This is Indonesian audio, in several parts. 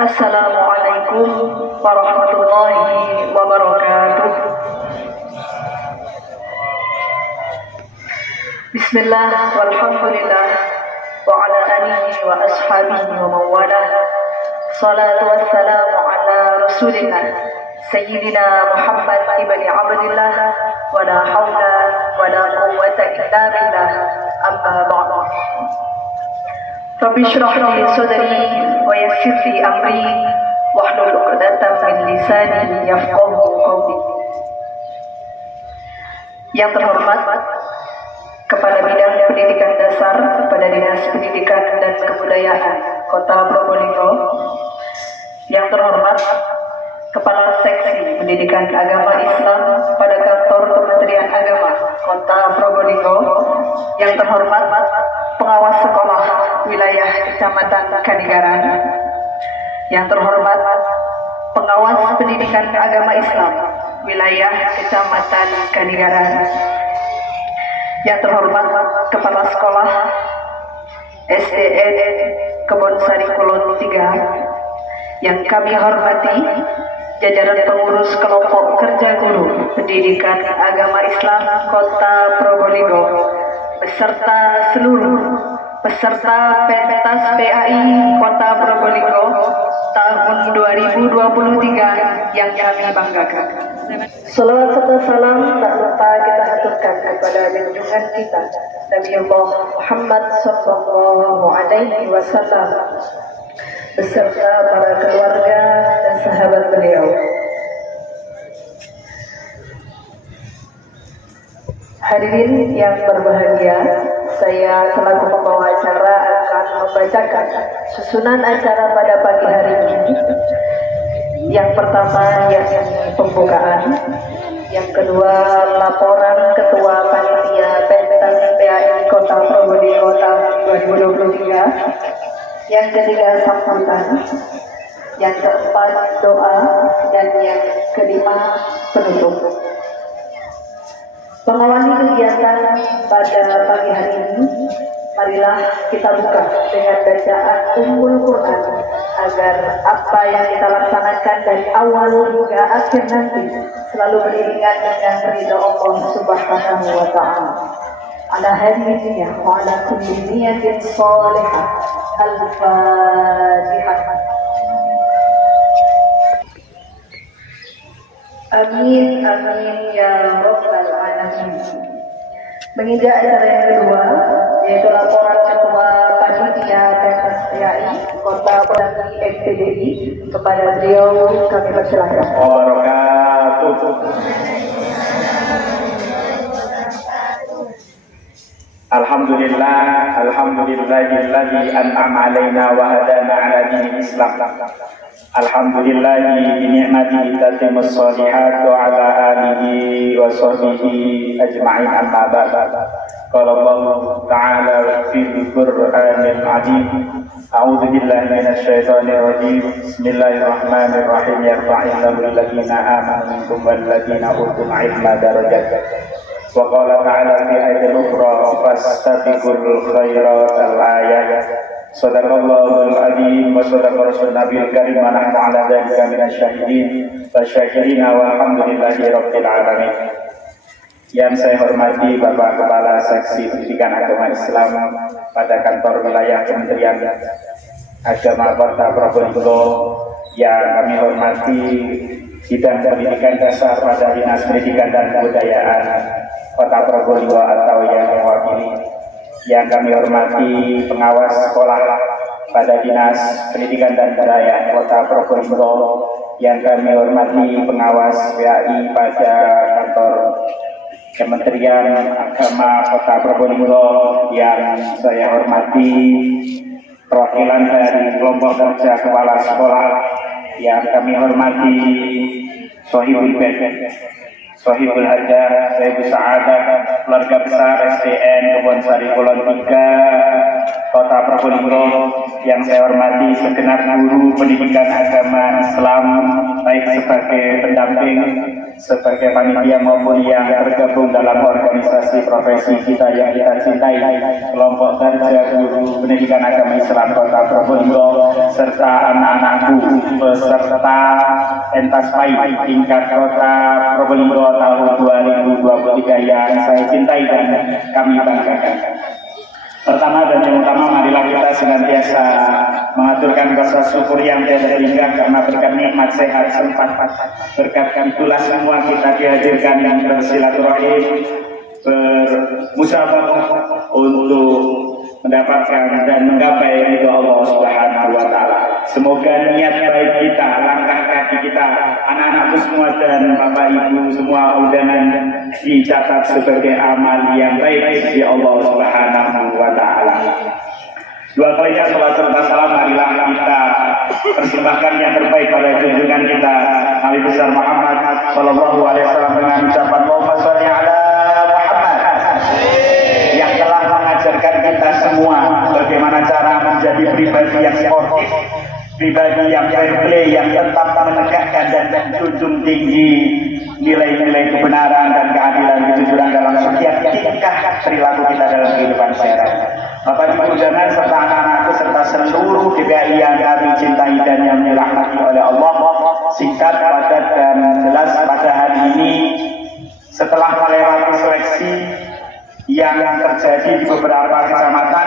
Assalamualaikum warahmatullahi wabarakatuh. Bismillah walhamdulillah wa ala alihi wa ashabihi wa mawalah. Salatu wassalamu ala rasulillah Sayyidina Muhammad ibn Abdillah wa la hawla wa la quwwata illa billah, amma ba'du. Rabbi shrah li sadri wa yassir li amri wahlul 'uqdatam min lisani yafqahu qawli. Yang terhormat Kepala Bidang Pendidikan Dasar pada Dinas Pendidikan dan Kebudayaan Kota Probolinggo, yang terhormat Kepala Seksi Pendidikan Agama Islam pada Kantor Kementerian Agama Kota Probolinggo, yang terhormat Pengawas Sekolah Wilayah Kecamatan Kanigaran, yang terhormat Pengawas Pendidikan Agama Islam Wilayah Kecamatan Kanigaran, yang terhormat Kepala Sekolah SDN Kebonsari Kulon 3, yang kami hormati jajaran pengurus kelompok kerja guru pendidikan agama Islam Kota Probolinggo beserta seluruh peserta pentas PAI Kota Probolinggo tahun 2023 yang kami banggakan. Salawat serta salam tak lupa kita haturkan kepada junjungan kita Nabi Allah Muhammad sallallahu alaihi wasallam beserta para keluarga dan sahabat beliau. Hadirin yang berbahagia, saya selaku pembawa acara akan membacakan susunan acara pada pagi hari ini. Yang pertama yakni pembukaan, yang kedua laporan Ketua Panitia Pentas PAI Kota Probolinggo tahun 2023, yang ketiga sambutan, yang keempat doa, dan yang kelima penutup. Mengawali kegiatan pada pagi hari ini, marilah kita buka dengan bacaan Ummul Quran agar apa yang kita laksanakan dari awal hingga akhir nanti selalu beriringan dengan ridha Allah Subhanahu wa Ta'ala. Ala hadhihi wa ala kulli niyatin salihah. Al-Fatihah. Amin amin ya rabbal alamin. Menginjak acara yang kedua, yaitu laporan Ketua Panitia Pentas PAI Kota Probolinggo MPDI, kepada beliau kami persilakan. Alhamdulillahilladzi an'ama 'alaina wa hadana 'ala dinil Islam. Alhamdulillahi bi ni'matihi tatimmus shalihat wa 'ala alihi wa sahbihi ajma'in, amma ba'd. Qala Allah ta'ala fil Qur'anil 'azim. A'udzu billahi minasy syaithanir rajim. Bismillahirrahmanirrahim. Yarfa'illahu alladziina aamanu minkum wal ladziina utul 'ilma darajat. Wa qala ta'ala fi ayatin ukhra fastabiqul khairat al-ayat. Sadaqallahul azim wa sadaqa rasul nabiyil karim wa nahnu ala dzalika minasy syahidin wa syakirina walhamdulillahi rabbil alamin. Yang saya hormati Bapak Kepala Seksi Pendidikan Agama Islam pada Kantor Wilayah Kementerian Agama Kota Probolinggo, yang kami hormati Bidang Pendidikan Dasar pada Dinas Pendidikan dan Kebudayaan Kota Probolinggo atau yang mewakili, yang kami hormati pengawas sekolah pada Dinas Pendidikan dan Kebudayaan Kota Probolinggo, yang kami hormati pengawas PAI pada Kantor Kementerian Agama Kota Probolinggo, yang saya hormati perwakilan dari kelompok kerja kepala sekolah, yang kami hormati Sohibul Bed, Sohibul Hajar, Sohibul Sa'adah, keluarga besar SDN Kebonsari Kulon 3, Kota Probolinggo, yang saya hormati segenap guru pendidikan agama Islam, baik sebagai pendamping, sebagai panitia maupun yang tergabung dalam organisasi profesi kita yang kita cintai, kelompok kerja guru pendidikan agama Islam Kota Probolinggo, serta anak-anakku peserta pentas PAI tingkat Kota Probolinggo tahun 2023 yang saya cintai dan kami banggakan. Pertama dan yang utama, marilah kita senantiasa mengaturkan rasa syukur yang tiada hingga karena berkat nikmat sehat sempat, berkat itulah semua kita dihadirkan yang bersilaturahim, bermusyawarah untuk mendapatkan dan menggapai ridho Allah Subhanahu wa taala. Semoga niat baik kita, langkah kaki kita, anak-anakku semua dan Bapak Ibu semua undangan dicatat sebagai amal yang baik di Allah Subhanahu wa taala. Dua kalinya salat serta salam marilah kita persembahkan yang terbaik pada junjungan kita Nabi besar Muhammad sallallahu alaihi wasallam dengan ucapan Allahumma shalli ala Muhammad, yang telah mengajarkan kita semua bagaimana cara menjadi pribadi yang sportif, pribadi yang fair play, yang tetap menegakkan dan menjunjung tinggi nilai-nilai kebenaran dan keadilan, kejujuran dalam setiap tingkah perilaku kita dalam kehidupan sehari-hari. Bapak Ibu undangan serta anak-anakku serta seluruh GPI yang kami cintai dan yang dirahmati oleh Allah, singkat, padat dan jelas pada hari ini setelah melewati seleksi yang terjadi di beberapa kecamatan,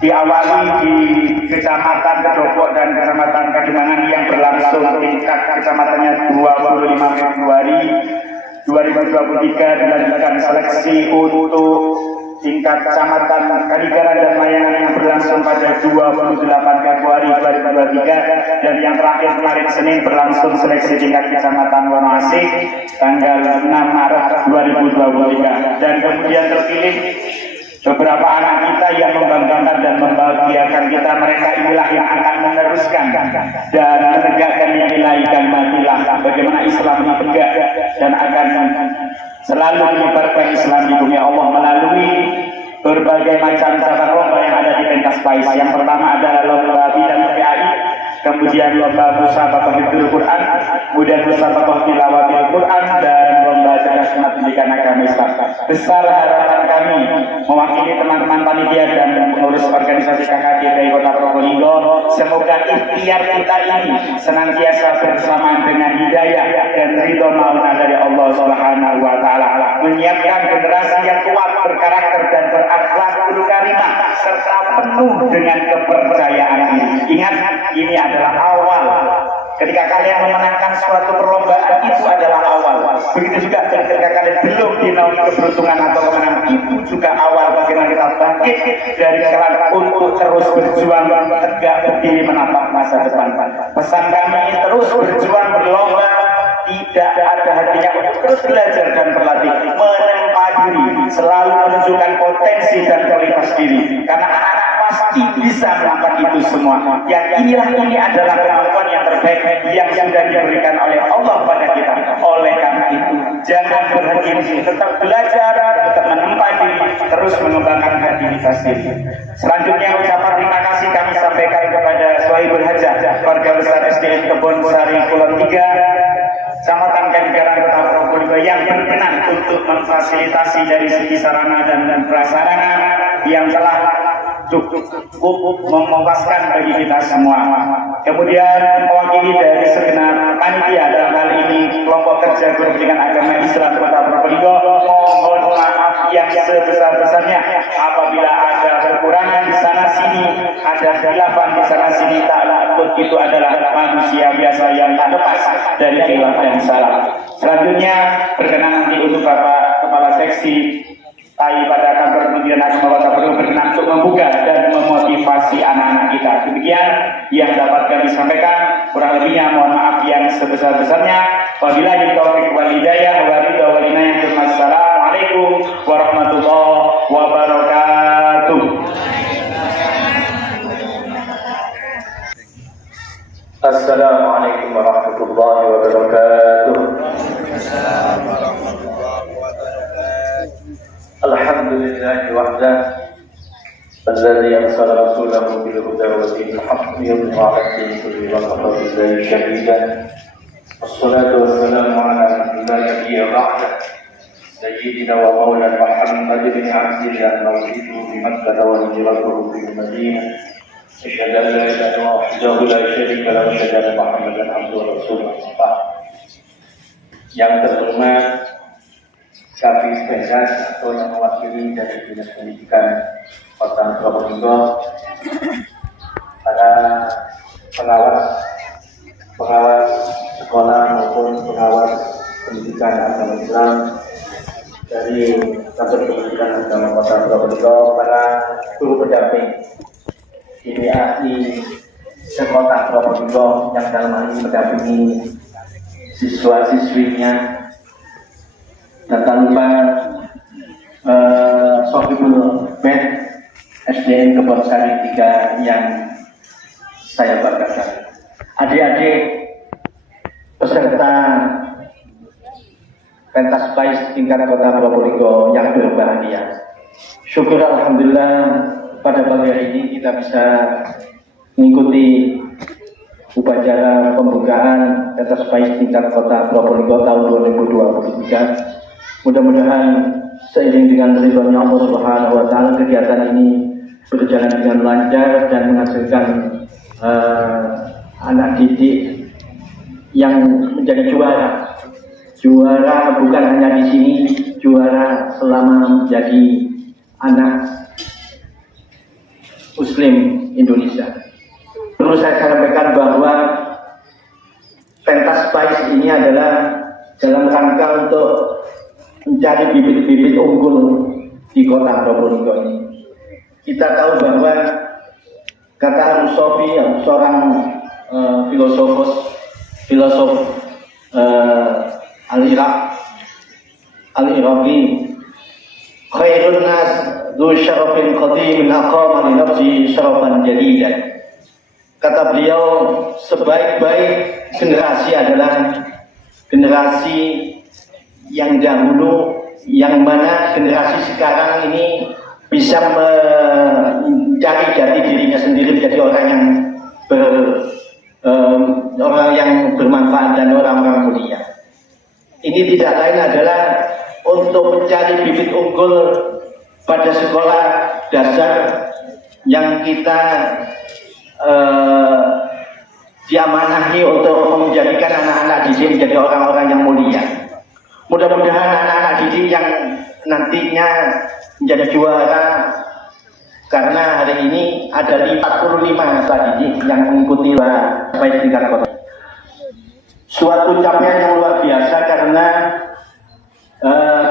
diawali di Kecamatan Kedopok dan Kecamatan Kademangan yang berlangsung tingkat kecamatannya 25 Februari 2023, dilanjutkan seleksi untuk tingkat Kecamatan Kaligaran dan Mayangan yang berlangsung pada 28 Februari 2023, dan yang terakhir kemarin Senin berlangsung seleksi tingkat Kecamatan Wonoasih tanggal 6 Maret 2023, dan kemudian terpilih beberapa anak kita yang membanggakan dan membahagiakan kita. Mereka inilah yang akan meneruskan dan menegakkan nilai kalimatillah, bagaimana Islam tegak dan akan selalu menyebarkan Islam di dunia Allah melalui berbagai macam cabang lomba yang ada di pentas PAI. Yang pertama adalah lomba bidang PAI, kemudian lomba musabaqah hifdzul Quran, kemudian musabaqah tilawatil Quran, dan lomba cerdas pendidikan agama Islam. Besar harapan kami mewakili teman-teman panitia dan pengurus organisasi KKD Kota Probolinggo, semoga ikhtiar kita ini senantiasa bersamaan dengan hidayah dan ridho mauna dari Allah Subhanahu wa taala, menyiapkan generasi yang kuat, berkarakter dan berakhlak karimah serta penuh dengan kepercayaan diri. Ingat, ini adalah awal. Ketika kalian memenangkan suatu perlombaan, itu adalah awal. Begitu juga ketika kalian belum dinaungi keberuntungan atau kemenangan, itu juga awal bagaimana kita bangkit dari kelam untuk terus berjuang tegak berdiri menatap masa depan. Pesan kami terus berjuang berlomba, tidak ada hatinya untuk terus belajar dan berlatih, menempa diri, selalu menunjukkan potensi dan kualitas diri, karena anak-anak pasti bisa melakukan itu semua. Yang ini adalah kemampuan yang terbaik yang sudah diberikan oleh Allah pada kita. Oleh karena itu, jangan berhenti, tetap belajar, tetap menempa diri, terus mengembangkan kreativitas diri. Selanjutnya ucapan terima kasih kami sampaikan kepada Sohibul Hajah, keluarga besar SDN Kebon Sari Kulon 3, Kecamatan Kaligaran Kota Probolinggo, yang berkenan untuk memfasilitasi dari segi sarana dan prasarana yang telah cukup memuaskan bagi kita semua. Kemudian mewakili dari segenap panitia dalam hal ini kelompok kerja guru pendidikan agama Islam Kota Probolinggo, mohon maaf yang sebesar-besarnya apabila ada kekurangan di sana sini, ada khilafan di sana sini. Tak takut, itu adalah manusia biasa yang tak lepas dari khilaf dan salah. Selanjutnya berkenan nanti untuk Bapak Kepala Seksi PAI pada kantor Kementerian Agama Kota Probolinggo berkenan untuk membuka dan memotivasi anak-anak kita. Demikian yang dapat kami sampaikan. Kurang lebihnya mohon maaf yang sebesar-besarnya. Wabillahi taufiq wal hidayah wa ridha wal inayah. Wassalamualaikum warahmatullahi wabarakatuh. Assalamualaikum warahmatullahi wabarakatuh. Alhamdulillah wahdah الذي أرسل رسوله بالهدى ودين الحق ليظهر على الدين كله وكفى بالله شهيدا والصلاة والسلام على من لا نبي بعده سيدنا ومولانا محمد بن عبد الله مولده بمكة وهجرته في المدينة أشهد أن لا إله إلا الله وحده لا شريك له وأشهد أن محمدا عبده ورسوله. Yang terhormat Kami Pendas atau yang mewakili dari Dinas Pendidikan Kota Probolinggo, para pengawas sekolah maupun pengawas pendidikan agama Islam dari Kantor Pendidikan Agama Kota Probolinggo, para guru pendamping IPAI Sekota Probolinggo yang dalam hal ini mendampingi siswa-siswinya, dan tak lupa Sohibul Bed SDN Kebonsari 3 yang saya banggakan. Adik-adik peserta pentas PAIS tingkat Kota Probolinggo yang berbahagia. Syukur alhamdulillah pada pagi hari ini kita bisa mengikuti upacara pembukaan pentas PAIS tingkat Kota Probolinggo tahun 2023. Mudah-mudahan seiring dengan ridhonya Allah Subhanahu wa taala kegiatan ini berjalan dengan lancar dan menghasilkan anak didik yang menjadi juara. Juara bukan hanya di sini, juara selama menjadi anak Muslim Indonesia. Perlu saya sampaikan bahwa pentas PAIS ini adalah dalam rangka untuk mencari bibit-bibit unggul di Kota Probolinggo ini. Kita tahu bahwa kata Al-Sofi, seorang filosof Al-Iraqi, khairun nas dzu syarafin qadimin aqama li nafsi syarafan jadidan. Kata beliau, sebaik-baik generasi adalah generasi yang dahulu, yang mana generasi sekarang ini bisa mencari jati dirinya sendiri menjadi orang yang bermanfaat dan orang-orang mulia. Ini tidak lain adalah untuk mencari bibit unggul pada sekolah dasar yang kita diamanahi untuk menjadikan anak-anak didik menjadi orang-orang yang mulia. Mudah-mudahan anak-anak didik yang nantinya menjadi juara, karena hari ini ada 45 anak didik yang mengikuti PAIS tingkat kota. Suatu capaian yang luar biasa karena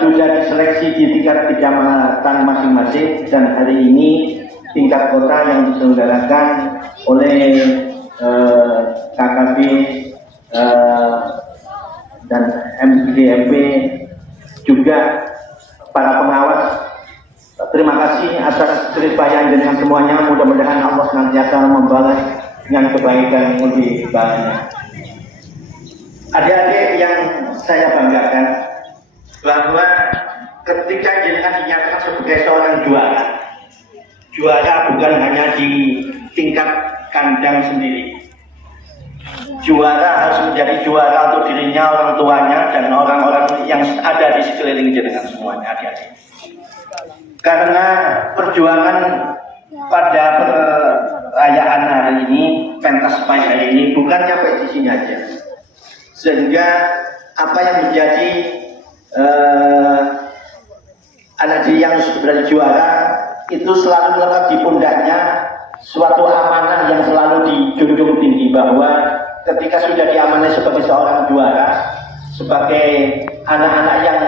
sudah diseleksi di tingkat kecamatan masing-masing, dan hari ini tingkat kota yang diselenggarakan oleh KKB dan MDMP, juga para pengawas. Terima kasih atas jerih payah dengan semuanya. Mudah-mudahan Allah senantiasa membalas dengan kebaikan yang lebih banyak. Adik-adik yang saya banggakan, bahwa ketika jenengan dinyatakan sebagai seorang juara bukan hanya di tingkat kandang sendiri. Juara harus menjadi juara untuk dirinya, orang tuanya, dan orang-orang yang ada di sekeliling jenengan semuanya, adik-adik. Karena perjuangan pada perayaan hari ini, pentas PAIS hari ini, bukan sampai di sini aja. Sehingga apa yang menjadi anak didik yang berada juara itu selalu melekat di pundaknya suatu amanah yang selalu dijunjung tinggi, bahwa ketika sudah diamanai sebagai seorang juara, sebagai anak-anak yang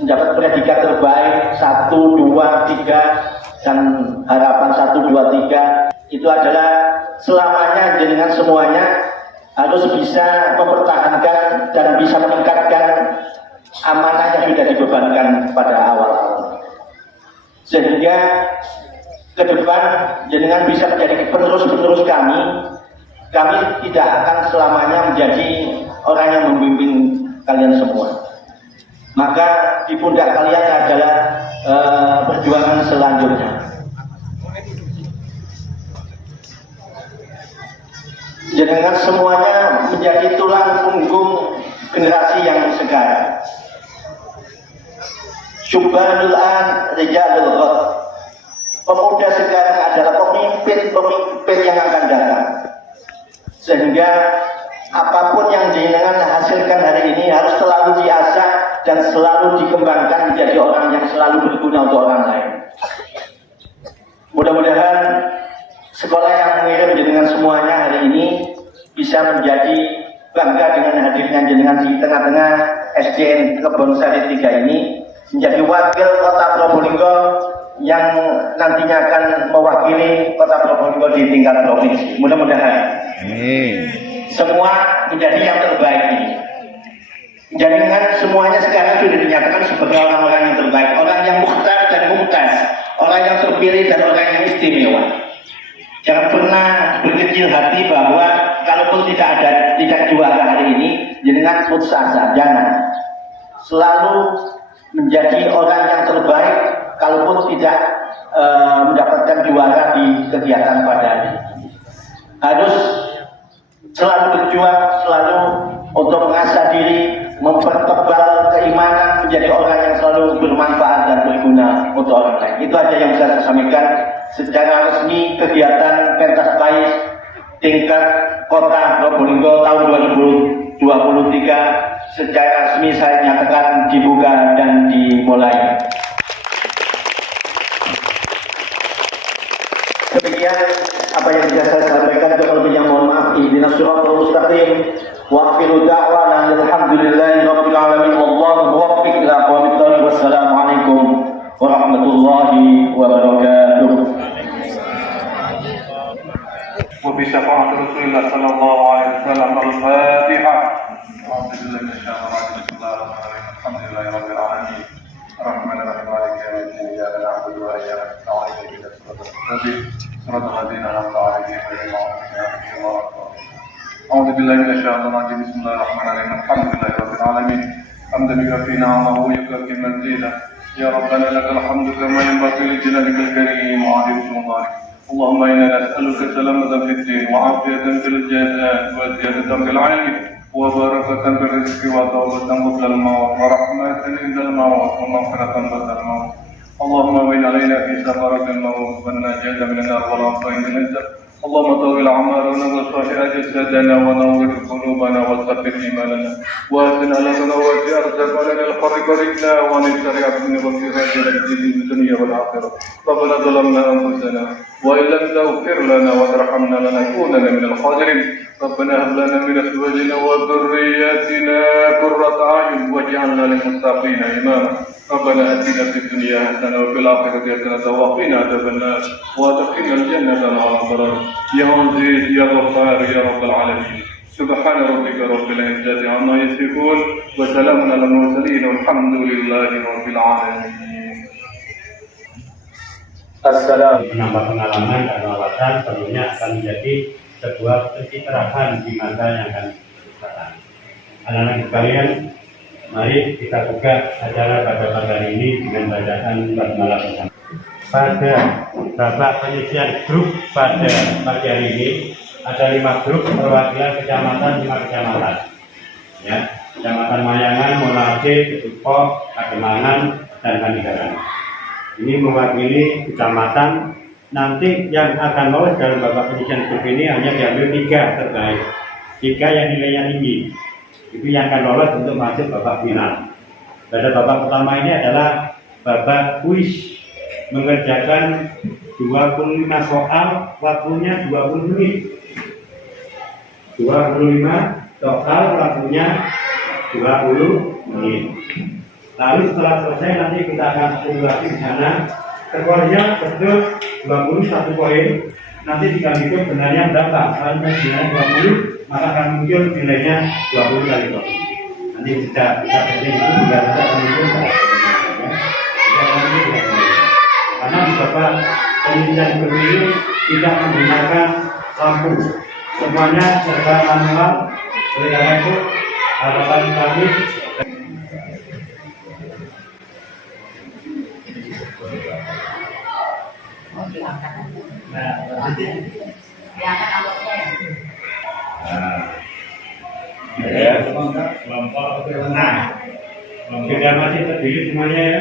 mendapat predikat terbaik 1, 2, 3 dan harapan 1, 2, 3, itu adalah selamanya dengan semuanya harus bisa mempertahankan dan bisa meningkatkan amanah yang sudah dibebankan pada awal-awal, sehingga ke depan jenengan bisa menjadi penerus-penerus kami tidak akan selamanya menjadi orang yang membimbing kalian semua. Maka di pundak kalian adalah perjuangan selanjutnya. jenengan semuanya menjadi tulang punggung generasi yang sekarang. Syubbanul an rijalul ghad. Pemuda sekarang adalah pemimpin yang akan datang. Sehingga apapun yang jenengan hasilkan hari ini harus selalu diasah dan selalu dikembangkan menjadi orang yang selalu berguna untuk orang lain. Mudah-mudahan sekolah yang mengirim jenengan semuanya hari ini bisa menjadi bangga dengan hadirnya jenengan di tengah-tengah SDN Kebonsari 3 ini, menjadi wakil kota Probolinggo yang nantinya akan mewakili kota Probolinggo di tingkat provinsi. Mudah-mudahan semua menjadi yang terbaik ini. Jenengan semuanya sekarang sudah dinyatakan sebagai orang-orang yang terbaik, orang yang mukhtar dan mumtaz, orang yang terpilih dan orang yang istimewa. Jangan pernah berkecil hati bahwa kalaupun tidak juara hari ini, jenengan putus asa. Jangan. Selalu menjadi orang yang terbaik, kalaupun tidak mendapatkan juara di kegiatan pada hari ini. Harus selalu berjuang, selalu untuk mengasah diri, mempertebal keimanan, menjadi orang yang selalu bermanfaat dan berguna untuk orang lain. Itu aja yang bisa saya sampaikan. Secara resmi kegiatan pentas PAIS tingkat kota Probolinggo tahun 2023 secara resmi saya nyatakan dibuka dan dimulai. Demikian apa yang bisa saya sampaikan. Lebihnya mohon maaf. Ihdinas siratal mustaqim wa akhiru da'wana alhamdulillahi rabbil alamin wallahu muwaffiq ila aqwamit thoriq. Wassalamualaikum warahmatullahi wabarakatuh. وبشفاعة رسول الله صلى الله عليه وسلم. الفاتحة. أعوذ بالله من الشيطان الرجيم. بسم الله الرحمن الرحيم. الحمد لله رب العالمين الرحمن الرحيم مالك يوم الدين إياك نعبد وإياك نستعين اهدنا الصراط المستقيم صراط الذين أنعمت عليهم غير المغضوب عليهم ولا الضالين. أعوذ بالله من الشيطان الرجيم. بسم الله الرحمن الرحيم. الحمد لله رب العالمين حمدا يكفي نعمه ويكفي مزيدا. يا ربنا لك الحمد كما ينبغي لجلالك الكريم وعظيم سلطانك. اللهم إنا نسألك سلامة في الدين وعافية في الجزاء وزيادة في العلم وبركة في الرزق وتوبة قبل الموت ورحمة عند الموت ومغفرة بعد الموت. اللهم وإن علينا في سفرة الموت والنجاة من النار والعفو من النار. اللهم طول أعمارنا وصحح جسدنا ونور قلوبنا وثبت إيماننا وأحسن ألمنا ووسع أرزاقنا للخير رجلا ونسرع بنبصيرات في الدنيا والآخرة. ربنا ظلمنا أنفسنا وإن لم تغفر لنا وترحمنا لنكونن من الخاسرين. ربنا هب لنا من أزواجنا وذرياتنا قرة أعين واجعلنا للمتقين إماما. ربنا آتنا في الدنيا حسنة وفي الآخرة حسنة وقنا عذاب النار وادخلنا الجنة مع الأبرار. يا عزيز يا غفار يا رب العالمين. سبحان ربك رب العزة عما يصفون وسلام على المرسلين والحمد لله رب العالمين. Assalamualaikum. Menambah pengalaman dan wawasan tentunya akan menjadi sebuah pencitraan di masa yang akan datang. Anak-anak sekalian, mari kita buka acara pada pagi hari ini dengan bacaan basmalah bersama. Pada babak penyisian grup pada pagi hari ini ada 5 grup perwakilan kecamatan, 5 kecamatan. Ya, Kecamatan Mayangan, Monarje, Ketupo, Kademangan, dan Kandigaran. Ini mewakili kecamatan. Nanti yang akan lolos dalam babak penyisian grup ini hanya diambil 3 terbaik, 3 yang nilainya tinggi. Itu yang akan lolos untuk masuk babak final. Pada babak pertama ini adalah babak kuis, mengerjakan 25 soal, waktunya 20 menit. 25 soal, waktunya 20 menit. Lalu setelah selesai nanti kita akan akumulasi di sana. Skornya betul 21 poin. Nanti jika hitung benarnya berapa? Kalau nilainya 20, maka akan muncul nilainya 20 kali 20. Nanti kita kerjain itu biar kita menunjukkan. Karena di babak penyisian grup ini tidak menggunakan lampu, semuanya serba manual. Oleh karena itu harapan kami Kelompok. Nah, sudah masih terdiri semuanya ya.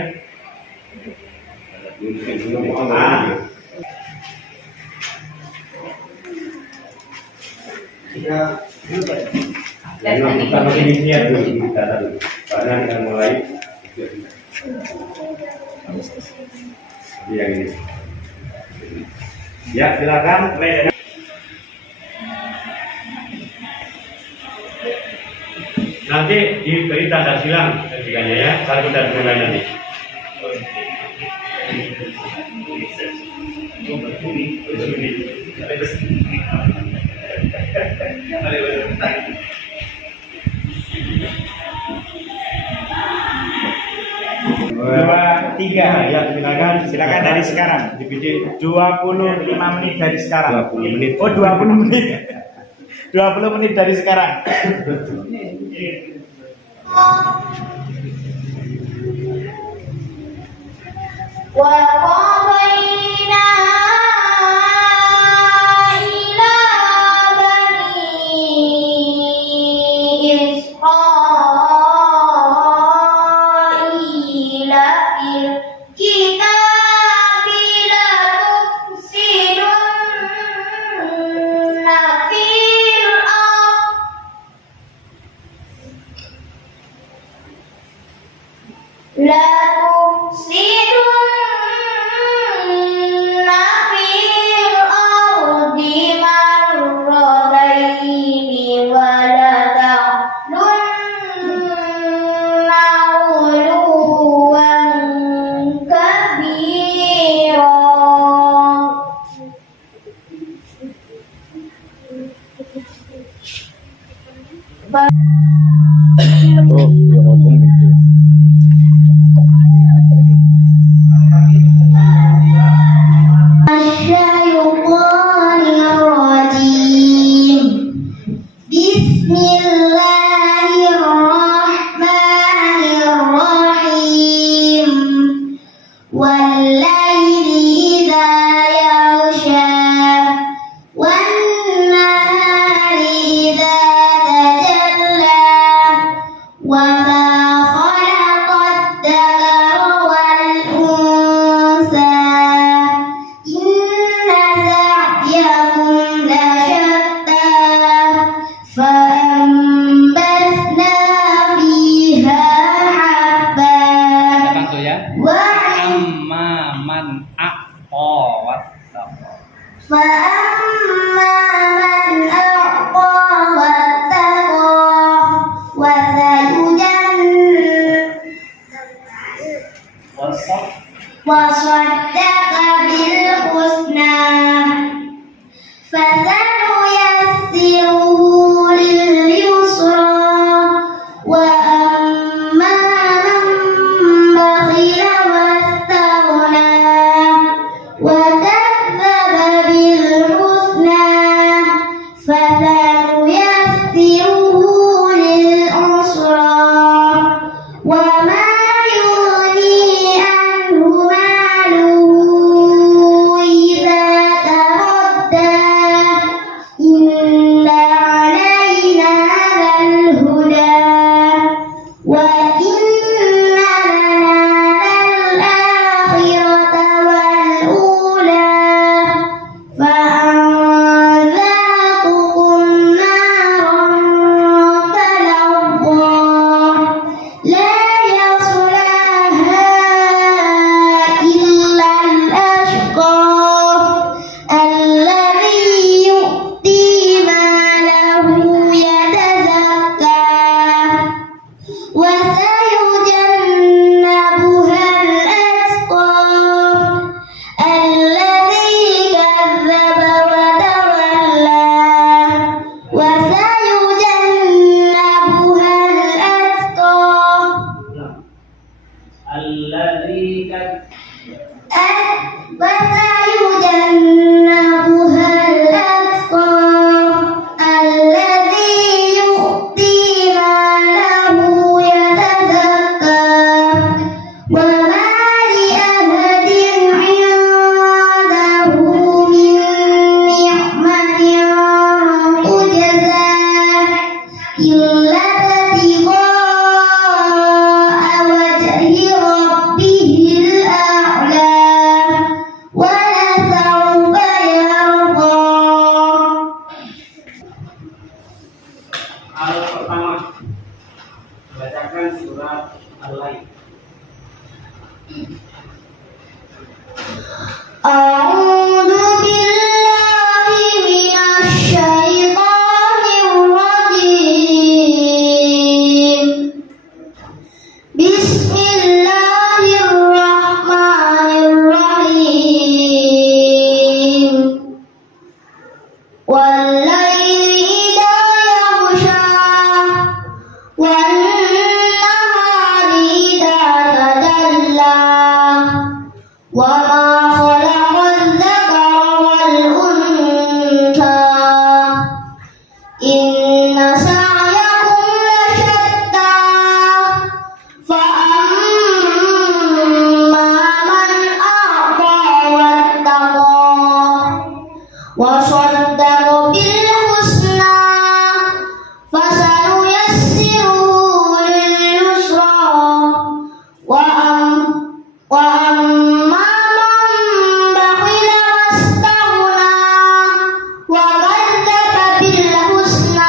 Kita masih inisiat dulu kita tadi. Karena kita mulai. Yang ini. Ya, silakan. Nanti diberi tanda silang ketiganya ya, satu dan dua nanti. Dua, tiga, ya silakan dari sekarang. Dibidik 25 menit dari sekarang. 20 menit. Oh 20 menit. 20 menit dari sekarang. وقضينا إلى بني إسرائيل في الكتاب لتفسدن في الأرض مرتين ولتعلن علوا كبيرا الشيطان الرجيم بسم الله الرحمن الرحيم والليل إذا يغشى والنهار إذا تجلى وما خلق الذكر والأنثى إن سعيكم لشتى فأنبتنا فيها حبا Amma man aqqa wattaqa. فأما من أعطى واتقى وصدق بالحسنى فسنيسره لليسرى وأما من بخل واستغنى وكذب بالحسنى فسنيسره للعسرى وما يغني عنه ماله إذا تردى إن علينا للهدى وإن لنا للآخرة والأولى فأنذرتكم نارا تلظى لا يصلاها إلا الأشقى الذي يؤتي ماله يتزكى وسيجنبها الأتقى الذي كذب وتولى وسيجنبها الأتقى Alladzi وسيجنبها الأتقى الذي يؤتي ماله يتزكى وما لأحد عنده من نعمة تجزى إلا Pertama, bacakan surat Al-Lail. A'udzu billahi minasy syaithanir rajim. Bismillahirrahmanirrahim. Wal-laili idza yaghsha wan-nahari idza tajalla wa ma khalaqal dzakara wal untha inna sa'yakum lasyatta fa amma man a'ta wattaqa wa saddaqa bil husna fasanuyassiruhu lil yusra wa amma man bakhila wastaghna wa kadzdzaba bil husna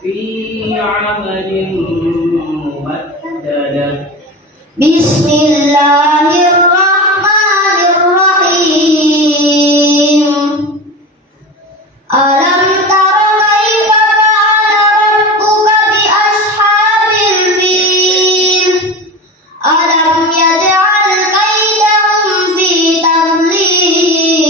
في عمد ممددة بسم الله الرحمن الرحيم ألم تر كيف فعل ربك بأصحاب الفيل ألم يجعل كيدهم في تضليل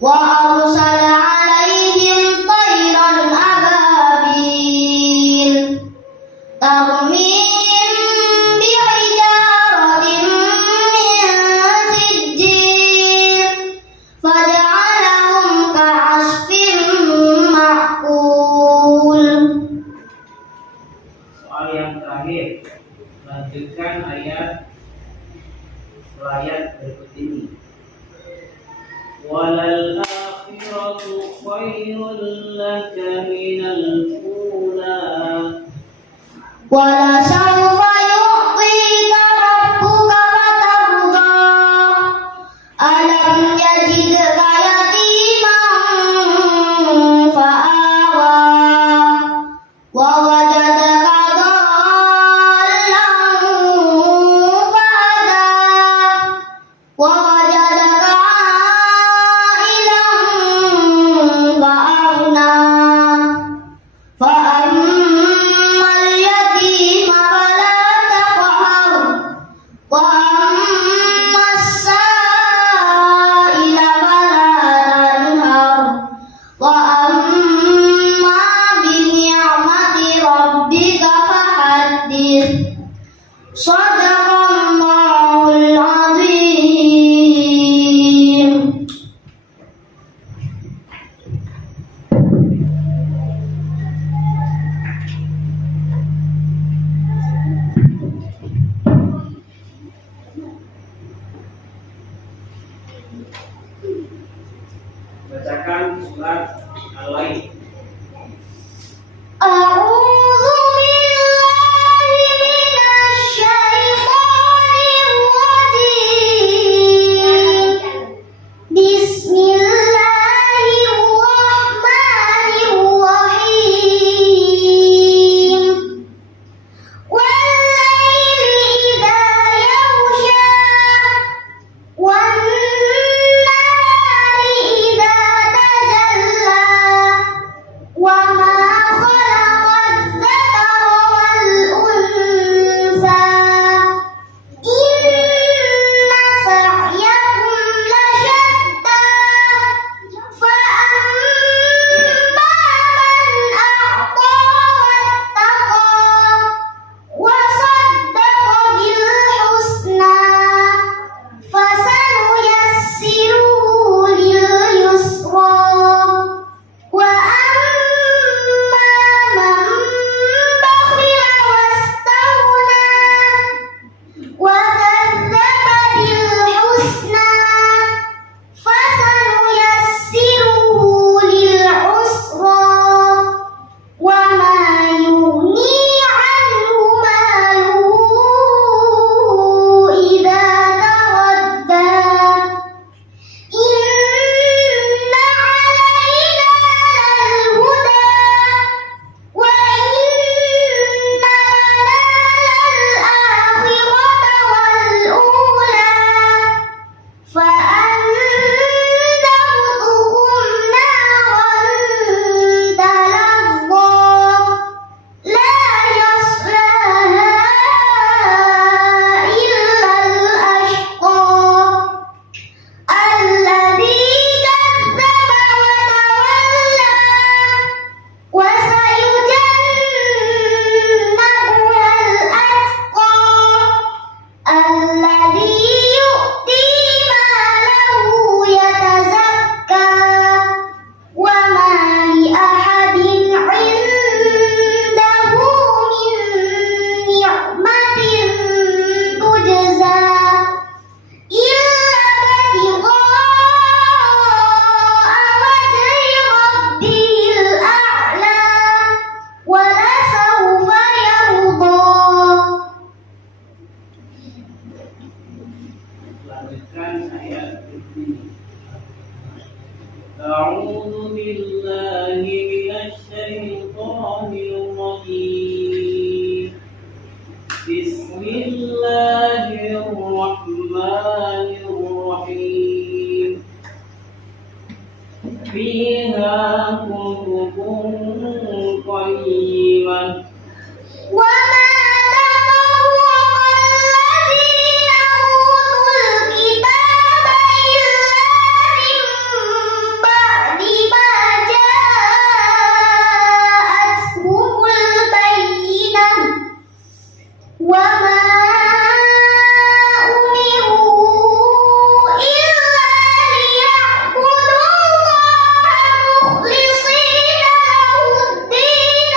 وأرسل عليهم طيرا أبابيل ترميهم بحجارة من سجيل فجعلهم كعصف مأكول. Soal yang terakhir, lanjutkan ayat berikut ini. Walal akhiratu khairul laka minal ula. ولسوف يعطيك ربك فترضى ألم يجدك يتيما فآوى ووجدك ضالا فهدى ووجدك عائلا فأغنى فأما اليتيم فلا تقهر وأما السائل فلا تنهر وأما بنعمة ربك فحدث. صدق الله العظيم. Bacakan surat Al-Lail. أعوذ بالله من الشيطان الرجيم. بسم الله الرحمن الرحيم. والليل إذا يغشى والنهار إذا تجلى وما خلق رزقكم قيما وما تفرق الذين أوتوا الكتاب إلا من بعد ما جاءتهم البينة وما أمروا إلا ليعبدوا الله مخلصين له الدين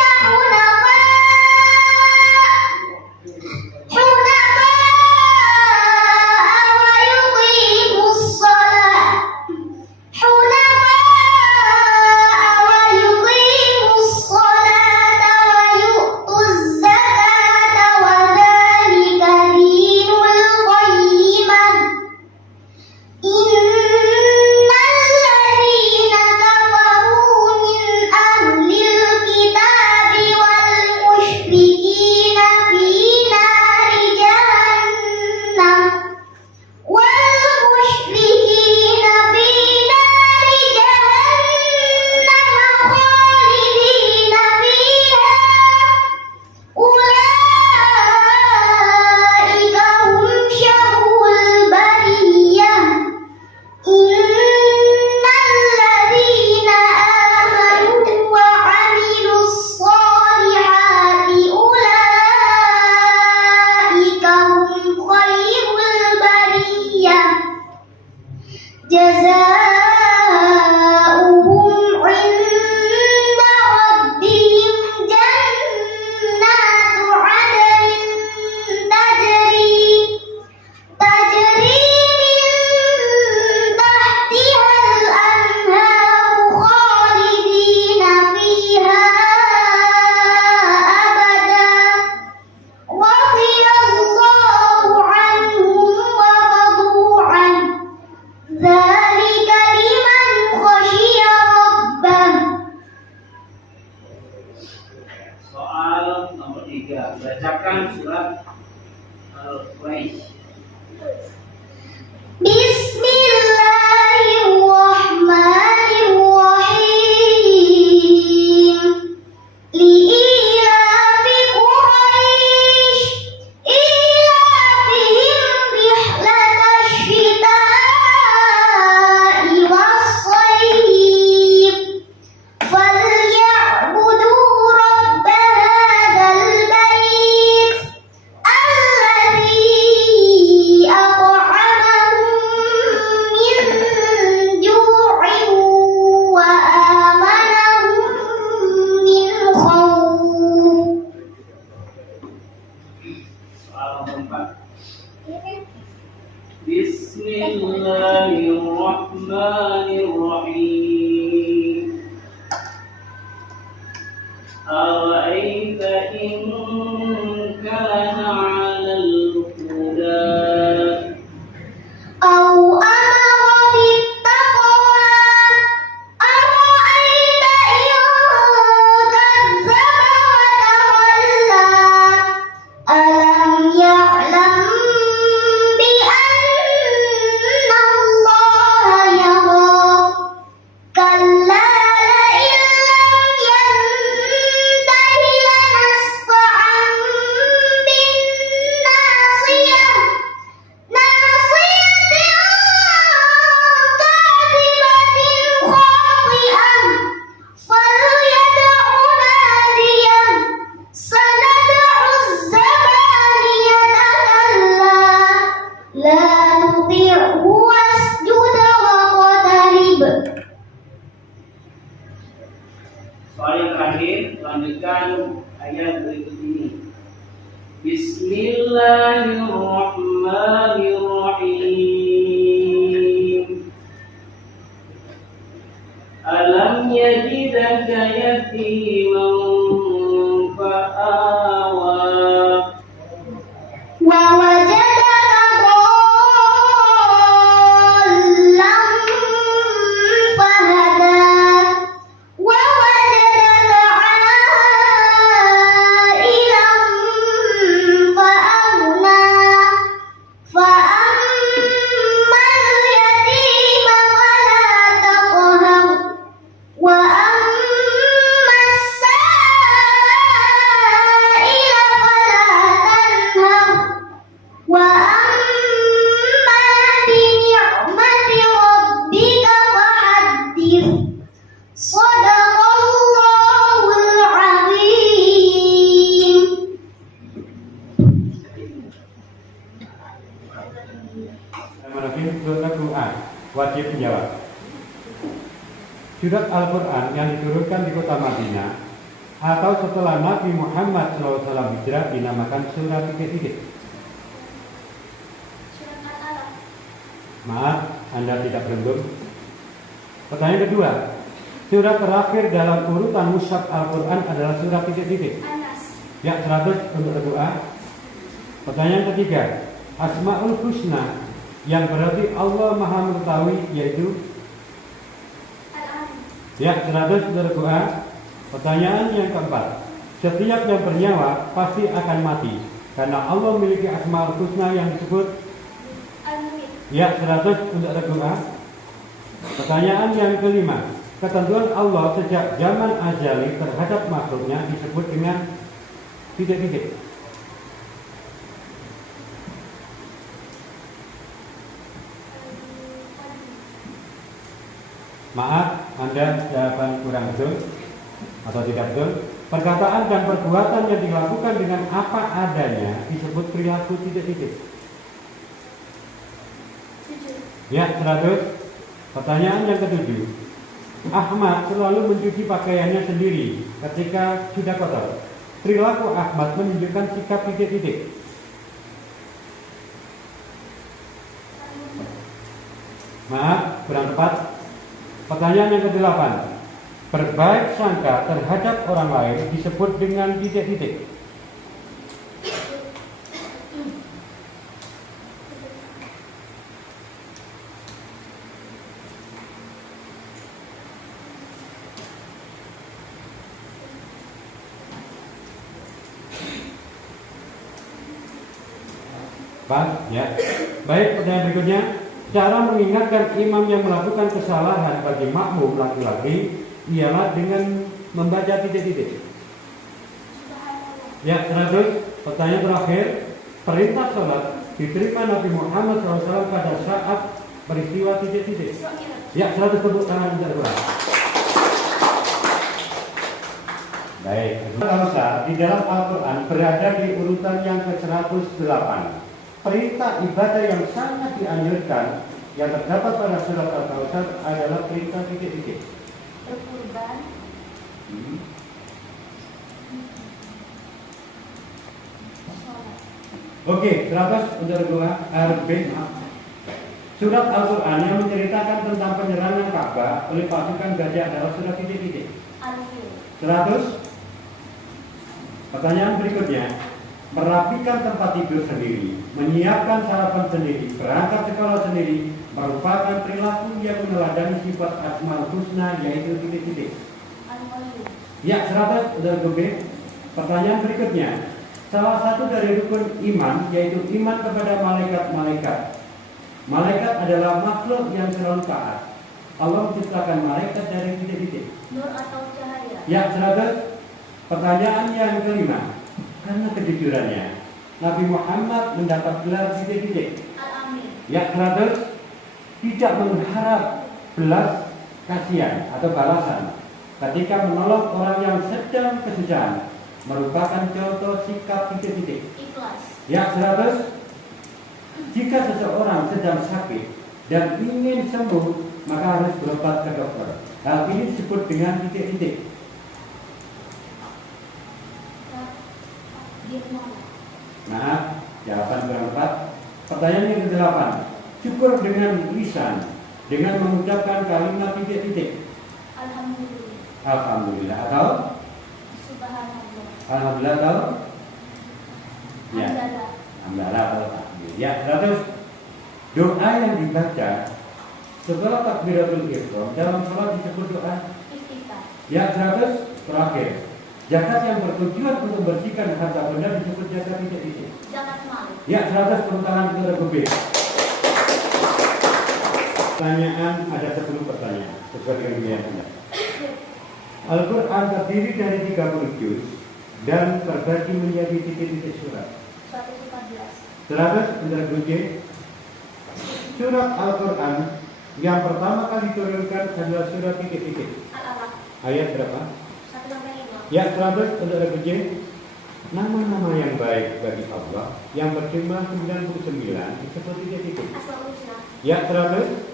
ويقيموا الصلاة ويؤتوا الزكاة وذلك دين القيمة إن الذين كفروا من أهل الكتاب والمشركين في نار جهنم خالدين فيها أولئك هم شر البرية إن الذين آمنوا وعملوا الصالحات أولئك هم خير البرية جزاؤهم عند ربهم جنات عدن تجري من تحتها الأنهار خالدين فيها أبدا رضي الله عنهم ورضوا عنه ذلك لمن خشي ربه. Soal nomor 3, bacakan surat Al-Quraisy. Bismillahirrahmanirrahim. Li'ilafi Quraisy ilafihim rihlatash shita'i was-sayf falyabudu rabb hadzal bait alladzi at'amahum min ju'in wa amanahum min khawf. Soal nomor 4. Bismillahirrahmanirrahim. Ara'aita in kana 'alal huda أو أمر بالتقوى أرأيت إن كذب وتولى ألم يعلم بأن الله يرى كلا لئن لم ينته لنسفعا بالناصية Soal yang terakhir, lanjutkan ayat berikut ini. Bismillahirrahmanirrahim. Alam yajidaka yatiman fa'awa ووجدك ضالا فهدى ووجدك عائلا فأغنى فأما اليتيم فلا تقهر وأما surat Al-Quran yang diturunkan di kota Madinah atau setelah Nabi Muhammad SAW hijrah dinamakan surat titik-titik? Surat Al-Alaq. Maaf, Anda tidak beruntung. Pertanyaan kedua, surat terakhir dalam urutan mushaf Al-Quran adalah surat titik-titik. Anas. Ya, 100 untuk regu A. Pertanyaan ketiga, Asmaul Husna yang berarti Allah Maha Mengetahui yaitu? Al-Alim. Ya, 100 untuk regu A. Pertanyaan yang keempat, setiap yang bernyawa pasti akan mati karena Allah memiliki Asmaul Husna yang disebut? Al-Mu'min. Ya, 100 untuk regu A. Pertanyaan yang kelima, ketentuan Allah sejak zaman azali terhadap makhluknya disebut dengan titik-titik. Maaf, Anda jawaban kurang betul atau tidak betul. Perkataan dan perbuatan yang dilakukan dengan apa adanya disebut perilaku titik-titik. 7. Ya, 100. Pertanyaan yang ketujuh, Ahmad selalu mencuci pakaiannya sendiri ketika sudah kotor. Perilaku Ahmad menunjukkan sikap titik-titik. Maaf, kurang tepat. Pertanyaan yang ke-8, berbaik sangka terhadap orang lain disebut dengan titik-titik. Ya. Baik, pertanyaan berikutnya, cara mengingatkan imam yang melakukan kesalahan bagi makmum laki-laki ialah dengan membaca titik-titik. Ya, 100. Pertanyaan terakhir, perintah sholat diterima Nabi Muhammad SAW pada saat peristiwa titik-titik. Ya, 100 tepuk tangan untuk Al-Quran. Baik, Al-Quran di dalam Al-Quran berada di urutan yang ke-108. Perintah ibadah yang sangat dianjurkan yang terdapat pada surat Al-Kautsar adalah perintah titik-titik. Berkurban. Sholat. Oke, 100 untuk dua RB. Surat Al-Quran yang menceritakan tentang penyerangan Ka'bah oleh pasukan gajah adalah surat titik-titik. Al-Fil. 100. Pertanyaan berikutnya, merapikan tempat tidur sendiri, menyiapkan sarapan sendiri, berangkat sekolah sendiri merupakan perilaku yang meneladani sifat Asmaul Husna yaitu titik-titik. Al-Qayyum. Ya, 100 udah B. Pertanyaan berikutnya, salah satu dari rukun iman yaitu iman kepada malaikat-malaikat. Malaikat adalah makhluk yang selalu taat. Allah menciptakan malaikat dari titik-titik. Nur atau cahaya. Ya, 100. Pertanyaan yang kelima, karena kejujurannya Nabi Muhammad mendapat gelar titik-titik. Al-Amin. Ya, 100. Tidak mengharap belas kasihan atau balasan ketika menolong orang yang sedang kesusahan merupakan contoh sikap titik-titik. Ikhlas. Ya, 100. Jika seseorang sedang sakit dan ingin sembuh maka harus berobat ke dokter. Hal ini disebut dengan titik-titik. Nah, jawaban kurang tepat. Pertanyaan yang ke-8. Syukur dengan lisan dengan mengucapkan kalimat titik-titik. Alhamdulillah. Alhamdulillah atau Subhanallah. Alhamdulillah atau ya, Alhamdulillah. Alhamdulillah atau takbir. Ya, 100. Doa yang dibaca setelah takbiratul ihram dalam sholat disebut doa Iftitah. ya, 100. Terakhir, zakat yang bertujuan untuk membersihkan harta benda disebut zakat titik-titik. Zakat mal. Ya, 100 pertanyaan kita lebih. Pertanyaan ada 10 pertanyaan sesuai dengan pilihan Anda. Al-Quran terdiri dari 30 juz dan terbagi menjadi titik-titik surat. 114. 100 untuk kunci. Surat Al-Quran yang pertama kali diturunkan adalah surat titik-titik. Al-Alaq. Ayat berapa? 1-5. Ya, 100 untuk kunci. Nama-nama yang baik bagi Allah yang berjumlah 99 disebut titik-titik. Asmaul Husna. Ya, 100.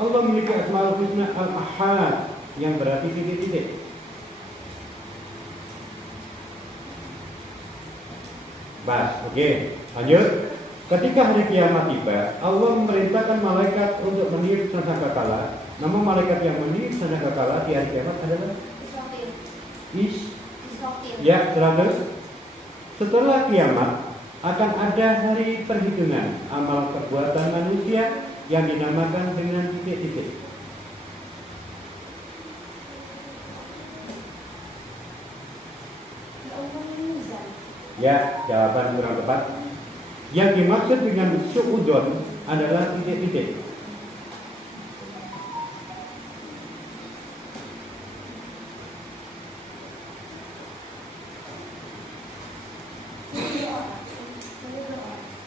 Allah memiliki Asmaul Husna Al-Ahad yang berarti titik-titik. Bas, oke, lanjut. Ketika hari kiamat tiba, Allah memerintahkan malaikat untuk meniup sangkakala. Nama malaikat yang meniup sangkakala di hari kiamat adalah Israfil. Ya, terus setelah kiamat akan ada hari perhitungan amal perbuatan manusia yang dinamakan dengan titik-titik. Ya, jawaban kurang tepat. Yang dimaksud dengan su'udon adalah titik-titik.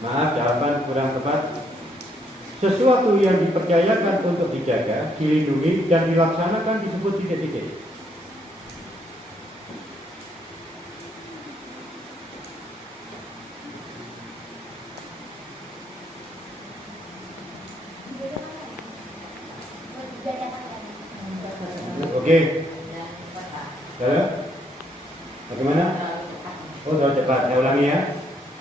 Maaf, jawaban kurang tepat. Sesuatu yang dipercayakan untuk dijaga, dilindungi, dan dilaksanakan disebut titik-titik. Oke. Ya. Bagaimana? Oh, sudah cepat. Saya ulangi ya.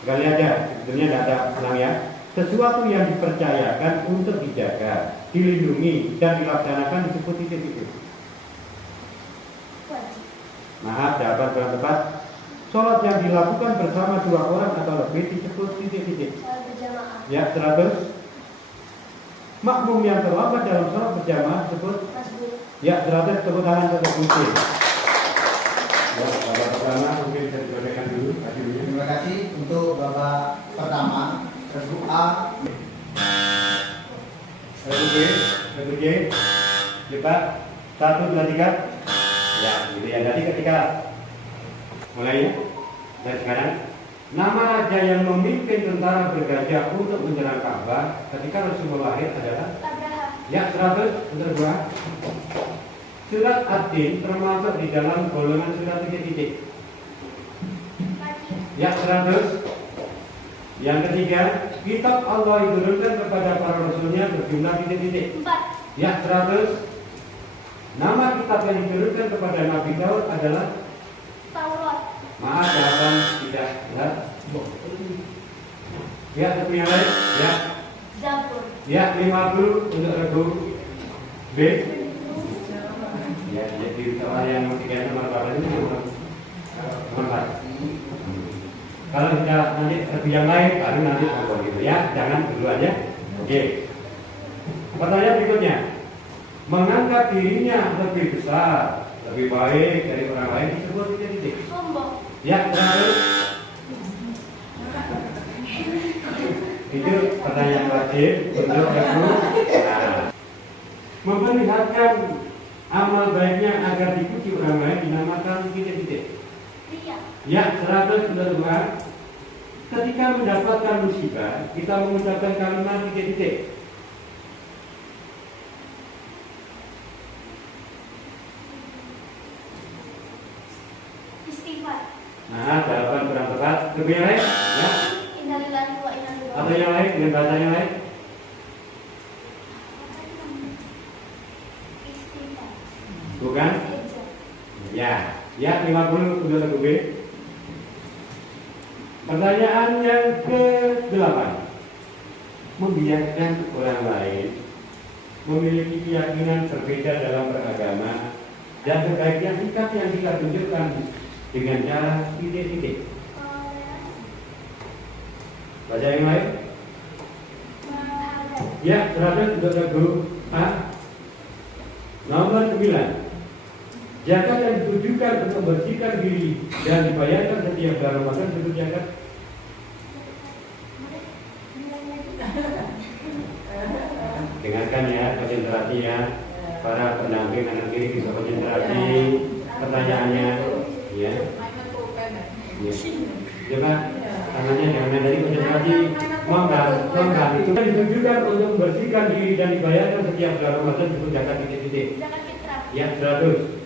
Sekali aja. Sebenarnya tidak ada ulang ya. Sesuatu yang dipercayakan untuk dijaga, dilindungi, dan dilaksanakan disebut titik-titik. Maaf, jawaban kurang tepat. Sholat yang dilakukan bersama dua orang atau lebih disebut titik-titik. Ya, 100. Makmum yang terlambat dalam sholat berjamaah disebut. Ya, 100. Tepuk tangan untuk kunci. Ya, Bapak pertama mungkin bisa disampaikan dulu. Terima kasih untuk Bapak pertama. Regu A. Regu J. Cepat. 1, 2, 3. Ya, gitu ya. Jadi ketika mulai ya. Dan sekarang nama raja yang memimpin tentara bergajah untuk menyerang Ka'bah ketika Rasulullah lahir adalah Ya, 100 untuk gua. Surat Ad-Din termasuk di dalam golongan surat titik-titik. Ya, 100. Yang ketiga, kitab Allah diturunkan kepada para rasulnya berjumlah titik-titik. 4. Ya, 100. Nama kitab yang diturunkan kepada Nabi Daud adalah Taurat. Maaf, jawaban tidak benar. Ya, satu yang lain. Ya. Zabur. Ya, 50 untuk regu B. Ya, jadi soal yang tiga nomor berapa ini? Nomor 4. Kalau sudah nanti regu yang lain, baru nanti nomor gitu ya. Jangan dulu aja. Oke. Pertanyaan berikutnya. Menganggap dirinya lebih besar, lebih baik dari orang lain disebut titik-titik. Sombong. Ya, terus. Itu pertanyaan wajib untuk regu. Nah, memperlihatkan amal baiknya agar dipuji orang lain dinamakan titik-titik. Ria. Ya, 100 untuk dua. Ketika mendapatkan musibah, kita mengucapkan kalimat titik-titik. Istighfar. Nah, jawaban kurang tepat. Lebih yang lain? Ya. Innalillahi wa inna ilaihi Atau yang lain dengan bahasa yang lain? Istighfar. Bukan? Ya. Ya, 50 untuk regu B. Pertanyaan yang ke-8. Membiarkan orang lain memiliki keyakinan berbeda dalam beragama dan sebaiknya sikap yang kita tunjukkan dengan cara titik-titik. Baca yang lain? Ya, 100 untuk regu A. Nomor 9. Zakat yang ditujukan untuk membersihkan diri dan dibayarkan setiap bulan Ramadan disebut zakat. Dengarkan ya, konsentrasi ya. Para pendamping anak diri bisa konsentrasi pertanyaannya. Ya. Ya. Coba tangannya jangan main dari konsentrasi. Mongga itu kan ditujukan untuk membersihkan diri dan dibayarkan setiap bulan Ramadan disebut zakat titik-titik. Zakat fitrah. Ya, 100.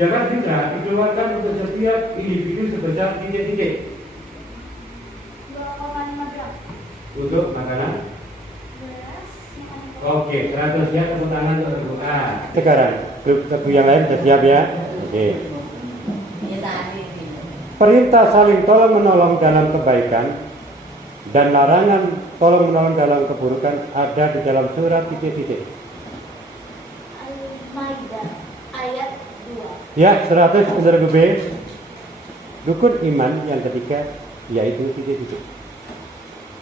Zakat fitrah dikeluarkan untuk setiap individu sebesar titik-titik. 2,5 gram. Untuk makanan. Beras. Oke, 100 ya, tepuk tangan untuk A. Sekarang Grup yang lain sudah siap ya? Oke. Perintah saling tolong menolong dalam kebaikan dan larangan tolong menolong dalam keburukan ada di dalam surat titik-titik. Al-Maidah ayat 2. Ya, 100 under B. Rukun iman yang ketiga yaitu titik-titik.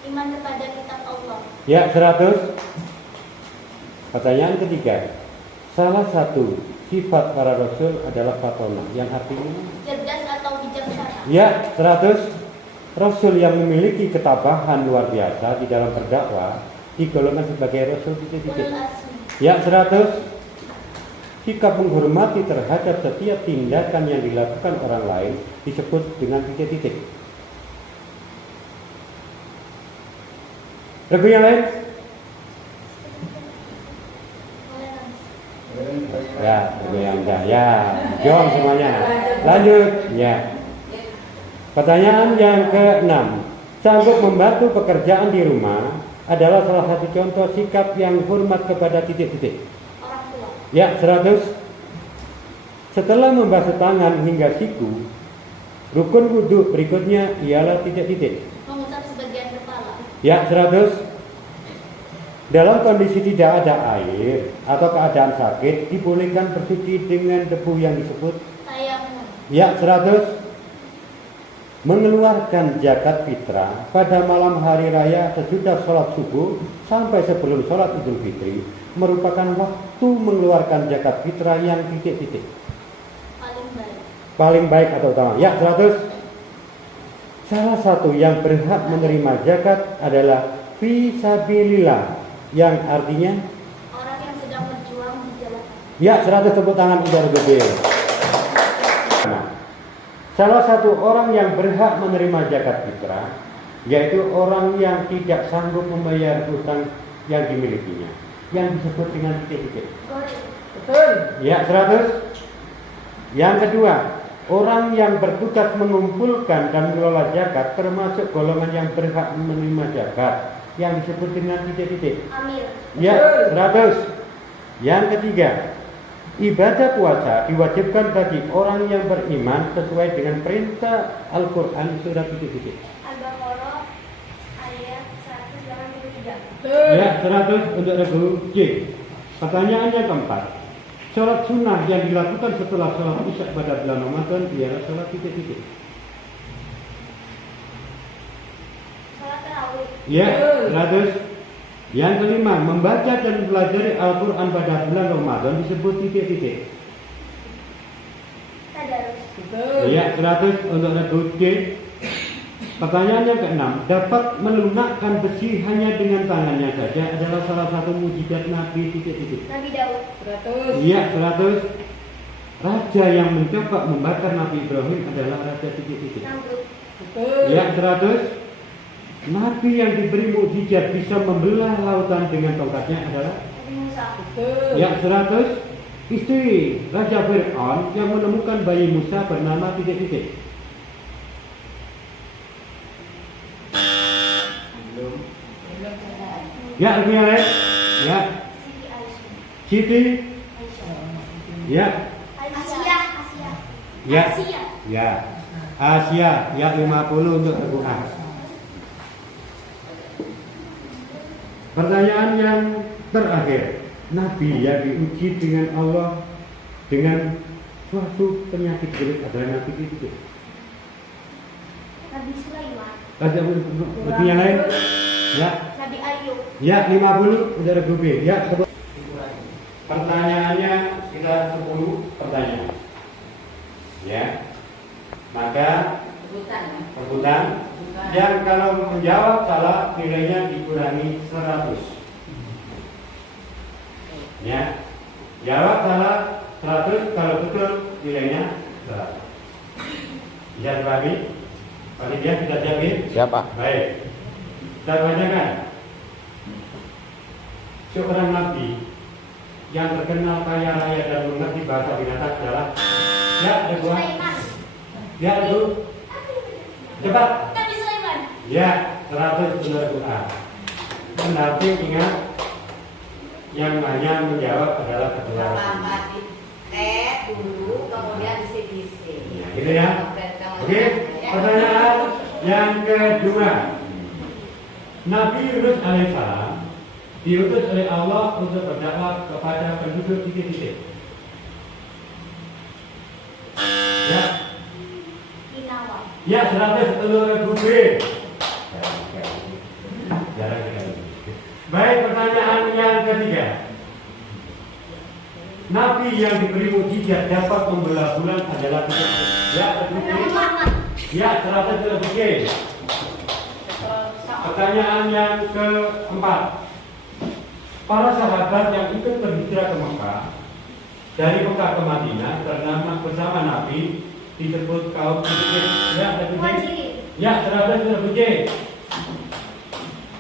Iman kepada kitab Allah. Ya, 100. Pertanyaan ketiga. Salah satu sifat para rasul adalah fatona, yang artinya Cerdas atau bijaksana. ya, 100. Rasul yang memiliki ketabahan luar biasa di dalam berdakwah digolongkan sebagai rasul titik-titik. Ulul azmi. Ya, 100. Sikap menghormati terhadap setiap tindakan yang dilakukan orang lain disebut dengan titik-titik. Lagu yang lain? Boleh, Kang? Ya, lagu yang enggak. Ya, jom semuanya. Lanjut. Ya. Pertanyaan yang ke-6. Sanggup membantu pekerjaan di rumah adalah salah satu contoh sikap yang hormat kepada titik-titik. Orang tua. Ya, 100. Setelah membasuh tangan hingga siku, rukun wudhu berikutnya ialah titik-titik. Mengusap sebagian kepala. Ya, 100. Dalam kondisi tidak ada air atau keadaan sakit, dibolehkan bersuci dengan debu yang disebut Tayamum. ya, 100. Mengeluarkan zakat fitrah pada malam hari raya sesudah sholat subuh sampai sebelum sholat Idul Fitri merupakan waktu mengeluarkan zakat fitrah yang titik-titik. Paling baik. Paling baik atau utama. Ya, 100. Salah satu yang berhak menerima zakat adalah fisabilillah, yang artinya Orang yang sedang berjuang di jalan. ya, 100 tepuk tangan untuk gede. Nah, salah satu orang yang berhak menerima zakat fitrah yaitu orang yang tidak sanggup membayar hutang yang dimilikinya, yang disebut dengan titik-titik. Betul. Ya, 100. Yang kedua, orang yang bertugas mengumpulkan dan mengelola zakat termasuk golongan yang berhak menerima zakat, yang disebut dengan titik-titik. Amir. Ya, 100. Yang ketiga, ibadah puasa diwajibkan bagi orang yang beriman sesuai dengan perintah Al-Quran surat titik-titik. Al-Baqarah ayat 183. Ya, 100 untuk regu C. Pertanyaan yang keempat, sholat sunnah yang dilakukan setelah sholat isya pada bulan Ramadan ialah sholat titik-titik. Salat tarawih. Ya, 100. Yang kelima, membaca dan mempelajari Al-Quran pada bulan Ramadan disebut titik-titik. Tadarus. Ya, 100 untuk regu D. Pertanyaan yang keenam, dapat melunakkan besi hanya dengan tangannya saja adalah salah satu mukjizat Nabi titik-titik. Nabi Daud. Iya, 100. Raja yang mencoba membakar Nabi Ibrahim adalah raja titik-titik. Namrud. Iya, 100. Nabi yang diberi mukjizat bisa membelah lautan dengan tongkatnya adalah Nabi Musa. ya, 100. Istri Raja Fir'aun yang menemukan bayi Musa bernama titik-titik. Ya, yang lain. Ya, Siti Aisyah. Siti. Aisyah. Ya, Asia. Asia. ya, Asia. ya. Asia, ya 50 untuk regu A. Pertanyaan yang terakhir, Nabi yang diuji dengan Allah dengan suatu penyakit berat adalah Nabi itu. Nabi Sulaiman. Ada lebih yang lain? Ya, Nabi Ayub. ya 50 udah regu B. Ya, pertanyaannya kita 10 pertanyaan. Ya, maka rebutan yang kalau menjawab salah nilainya dikurangi 100. Ya, jawab salah 100, kalau betul nilainya 100. Bisa dipahami? Panitia sudah siapin? Siapa? Baik. Kita bacakan. Seorang nabi yang terkenal kaya raya dan mengerti bahasa binatang adalah ya, kedua. Sulaiman. Ya, itu. Cepat. Nabi Sulaiman. Ya, 100 benar A. Nabi ingat yang hanya menjawab adalah kedua. dulu, kemudian isi-isi. Gitu ya. Oke, pertanyaan yang kedua. Nabi Yunus alaihissalam diutus oleh Allah untuk berdakwah kepada penduduk titik-titik. Ya. Ya, 110.000 B. Jarang sekali. Baik, pertanyaan yang ketiga. Nabi yang diberi mukjizat dapat membelah bulan adalah ya, ya, 110.000 B. Pertanyaan yang keempat. Para sahabat yang ikut berhijrah ke Mekah dari Mekah ke Madinah bersama Nabi disebut kaum ya, ya, 110 J.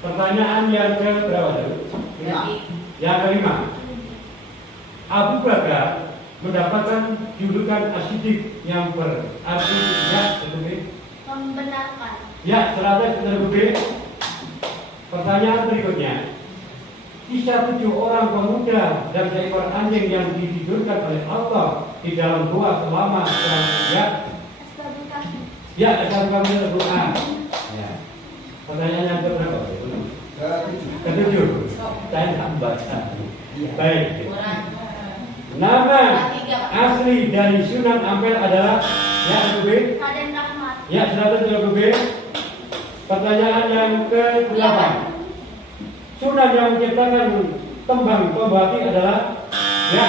Pertanyaan yang ke berapa tadi? Yang kelima. Abu Bakar mendapatkan julukan As-Siddiq yang berarti ya, Membenarkan. ya, 110 B. Pertanyaan berikutnya. Kisah 7 orang pemuda dan seekor anjing yang ditidurkan oleh Allah di dalam gua selama ya, asal kami berdoa. Ya. Pertanyaan yang keberapa? Ketujuh. Saya tak baca. Baik. Nama asli dari Sunan Ampel adalah ya, B. Raden Rahmat. Ya, 130 B. Pertanyaan yang ke-8. Sunan yang menciptakan tembang pembati adalah ya.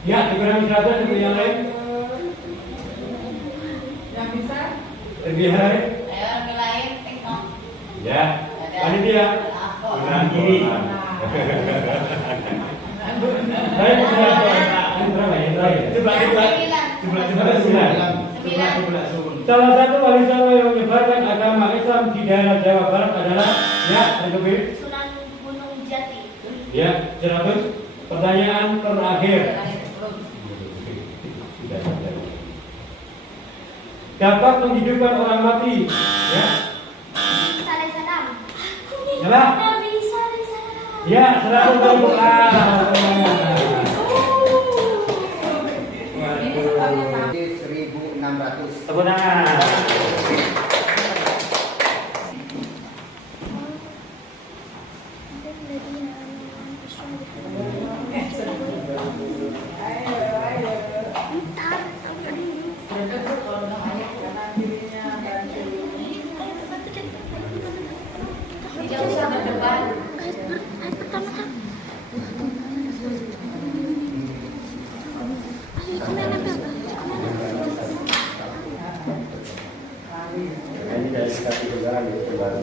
Ya, dikurangi 100 untuk yang lain. Yang bisa? Lebih hari. Lebih lain, TikTok. Ya, panitia. Kanan kiri. Baik, berapa ya? Coba. Salah satu wali songo yang menyebarkan agama Islam di daerah Jawa Barat adalah ya, Sunan Gunung Jati. ya, 100. Pertanyaan terakhir. Dapat menghidupkan orang mati, ya? Salam. Ya, Nabi salam. ya, 100. Jadi 1.600. Tepuk tangan. Tidak usah berdebat. Ini dari satu negara gitu baru.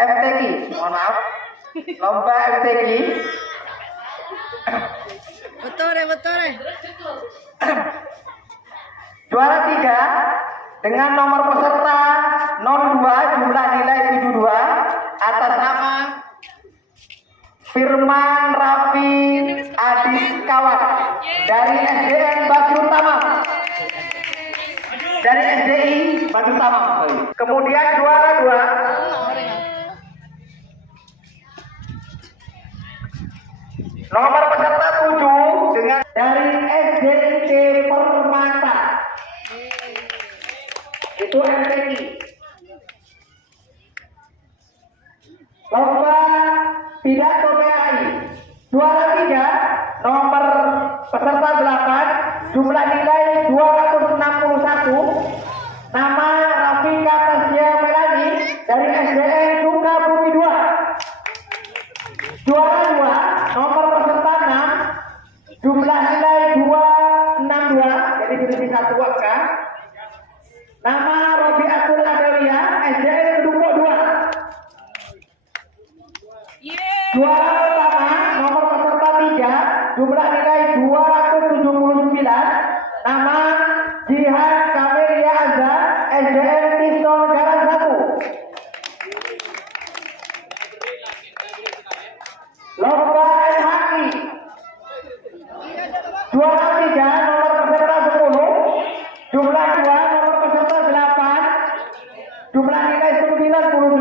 MTQ, mohon maaf, lomba MTQ. Betul. Juara 3 dengan nomor peserta 02 jumlah nilai 72 atas nama Firman Raffi Adis Kawat dari SDN Batu Tamam. Dari SDI Batu Tamam. Kemudian juara 2 nomor peserta 7 dengan dari SDIT Permata. Itu MTQ. Lomba pidato PAI. Juara 3 nomor peserta 8 jumlah nilai 261. Nama Rafika Tasya Melani dari SDN Sukabumi 2. Juara 2 nomor peserta 6 jumlah nilai 262, jadi pilih 1 Nama Robiatul Adawiyah SDN Kedungko 2. Juara pertama nomor peserta 3, jumlah nilai 279. Nama Jihan Kamelia Azza SDN Tisno Jalan 1. Lomba haki juara 3 nomor peserta 10, jumlah 2 nomor peserta 8, jumlah nilai 98.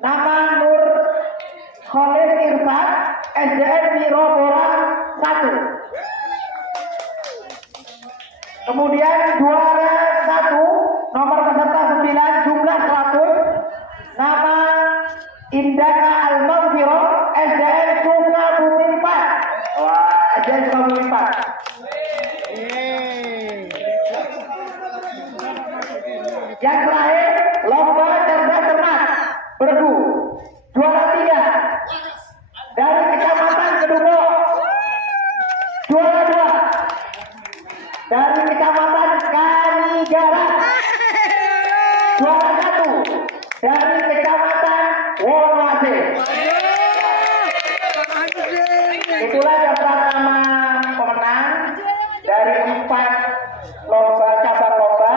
Nama Nur Khalid Irfan SDN Wiroboran 1. Kemudian juara 1 nomor peserta 9, jumlah 100. Nama Indaka Al-Maghfirah SDN Sukabumi 4. Wah, SDN Sukabumi 4. Yang terakhir lomba cerdas cermat bergu juara 3 dari Kecamatan Kedungko, juara 2 dari Kecamatan Kaligaran, juara 1 dari Kecamatan Wonoase. Itulah daftar nama pemenang dari 4 lomba cabang lomba.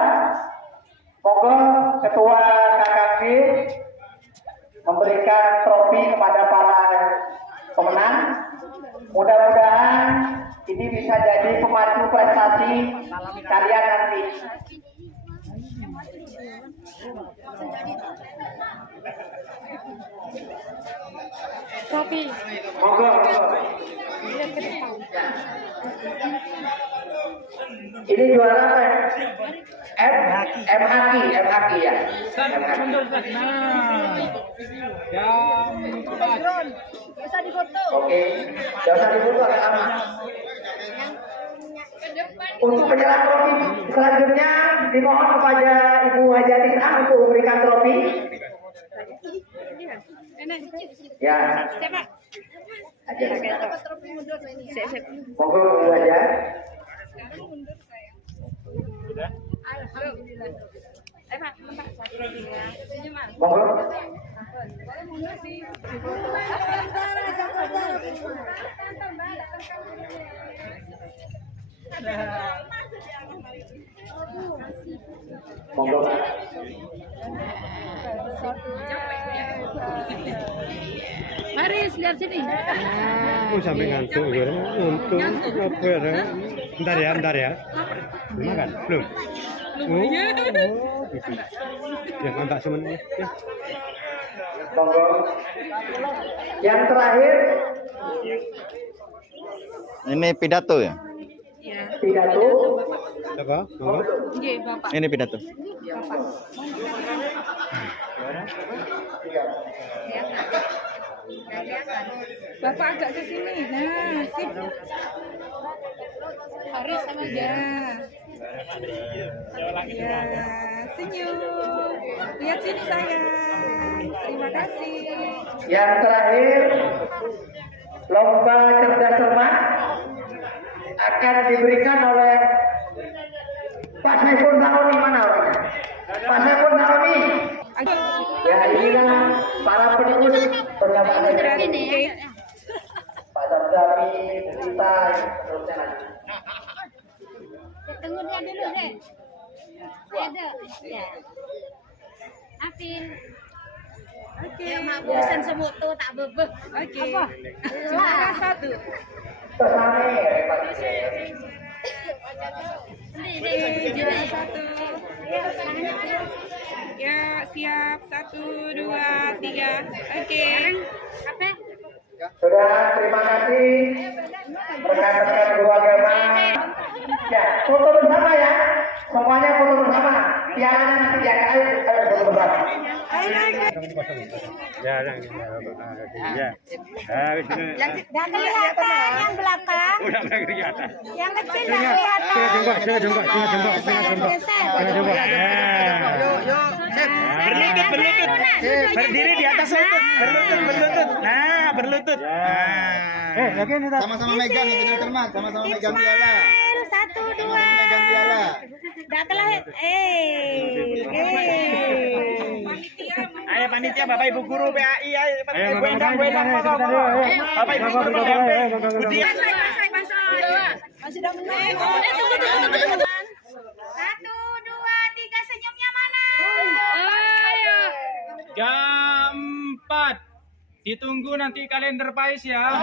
Moga Ketua KKB memberikan trofi kepada para pemenang. Mudah-mudahan ini bisa jadi pemacu prestasi kalian nanti. Trofi. Moga. Ini juara apa ya? MHQ ya. Oke, jangan difoto agak lama. Untuk penyerahan trofi selanjutnya dimohon kepada Ibu Hajati Sa'ah untuk memberikan trofi. Ya. Monggo Ibu Hajat. Monggo. Monggo. Mari lihat sini. Sampai ngantuk gue, ngantuk apa ya? Bentar ya. Makan belum? Ya nampak semuanya. Ya. Monggo. Yang terakhir ini pidato ya? pidato. Apa? Monggo. Nggih, Bapak. Ini pidato. Bapak agak ke sini. Nah, sip. Haris sama dia. Ya, senyum. Lihat sini sayang. Terima kasih. Yang terakhir, lomba cerdas cermat akan diberikan oleh Pak Saiful Naoni. Mana orangnya? Pak Saiful Naoni. Ya, inilah para penikus bersama dengan Pak Sabdami, Berita, seterusnya lagi. Tunggu dia dulu deh. Ada. Ya. Afin. Oke. Ya mak bosan semut tuh tak bebek. Oke. Apa? Juara 1. Kesane, Pak. Juara 1. Ya, siap. 1, 2, 3. Oke. Apa? Sudah, terima kasih rekan-rekan guru agama. Ya, foto bersama ya. Semuanya foto bersama. Pialanya nanti ya, ayo foto bersama. Ya. Nggak kelihatan yang belakang. Udah nggak kelihatan. Yang kecil nggak kelihatan. Setengah jembak. Geser. Yuk, Berlutut, berlutut. Berdiri di atas lutut, berlutut. Nah, berlutut. Sama-sama megang itu cermat, sama-sama megang piala. 1, 2. Megang piala. Dah telah. Ayo panitia, Bapak Ibu guru PAI, ayo Bu Endang, Bapak Ibu guru PMP. Budi. Masih dah menaik. Tunggu. 1, 2, 3, senyumnya mana? Jam 4. Ditunggu nanti kalender Pais ya. Ayo,